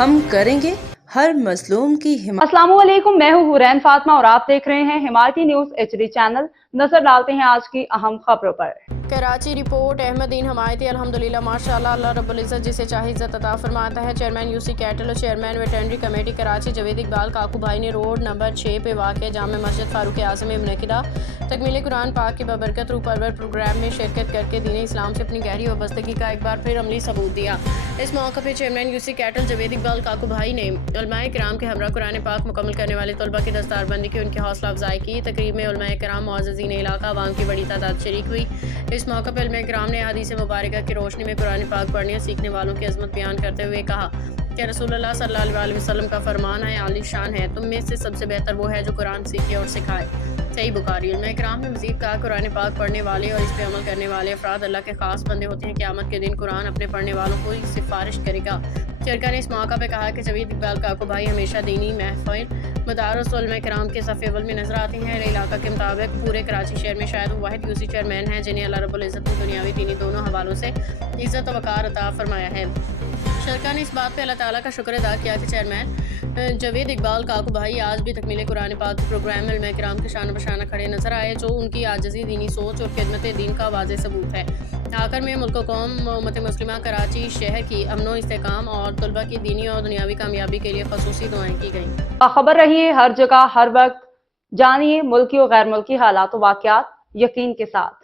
ہم کریں گے ہر مظلوم کی حمایت۔ السلام علیکم، میں ہوں حورین فاطمہ اور آپ دیکھ رہے ہیں حمایتی نیوز HD چینل۔ نظر ڈالتے ہیں آج کی اہم خبروں پر۔ کراچی رپورٹ۔ احمد دین حمایتی الحمدللہ ماشاءاللہ، اللہ رب العزت جسے چاہے عزت عطا فرماتا ہے۔ چیئرمین UC کیٹل اور chairman veterinary committee Karachi Javed Iqbal Kaku بھائی نے روڈ نمبر 6 پہ واقع جامع مسجد فاروق اعظم میں منعقدہ تکمیل قرآن پاک کے بابرکت روح پرور پروگرام میں شرکت کر کے دین اسلام سے اپنی گہری وابستگی کا ایک بار پھر عملی ثبوت دیا۔ اس موقع پہ چیئرمین UC کیٹل جاوید اقبال کاکو بھائی نے علماء کرام کے ہمراہ قرآن پاک مکمل کرنے والے طلبہ کی دستار بندی کی، ان کی حوصلہ افزائی کی۔ تقریب میں علماء کرام، معززین علاقہ، عوام کی بڑی تعداد شریک ہوئی۔ اس موقع پر علماء کرام نے حدیث مبارکہ کی روشنی میں قرآن پاک پڑھنے اور سیکھنے والوں کی عظمت بیان کرتے ہوئے کہا کہ رسول اللہ صلی اللہ علیہ وسلم کا فرمان ہے، عالی شان ہے، تم میں سے سب سے بہتر وہ ہے جو قرآن سیکھے اور سکھائے۔ صحیح بخاری۔ علماء کرام نے مزید کہا، قرآن پاک پڑھنے والے اور اس پہ عمل کرنے والے افراد اللہ کے خاص بندے ہوتے ہیں۔ قیامت کے دن قرآن اپنے پڑھنے والوں کو سفارش کرے گا۔ شرکا نے اس موقع پہ کہا کہ جاوید اقبال کاکو بھائی ہمیشہ دینی محفل، مدارس اور علماء کرام کے صف اول میں نظر آتے ہیں۔ علاقہ کے مطابق پورے کراچی شہر میں شاید وہ واحد UC چیئرمین ہیں جنہیں اللہ رب العزت نے دنیاوی دینی دونوں حوالوں سے عزت و وقار عطا فرمایا ہے۔ شرکا نے اس بات پہ اللہ تعالیٰ کا شکر ادا کیا کہ چیئرمین جاوید اقبال کاکو بھائی آج بھی تکمیل قرآن پاک کے پروگرام میں علماء کرام کے شانہ بشانہ کھڑے نظر آئے، جو ان کی عاجزی، دینی سوچ اور خدمت دین کا واضح ثبوت ہے۔ آخر میں ملک و قوم امت مسلمہ کراچی شہر کی امن و استحکام اور طلبہ کی دینی اور دنیاوی کامیابی کے لیے خصوصی دعائیں کی گئیں۔ باخبر رہیے ہر جگہ ہر وقت، جانیے ملکی اور غیر ملکی حالات و واقعات یقین کے ساتھ۔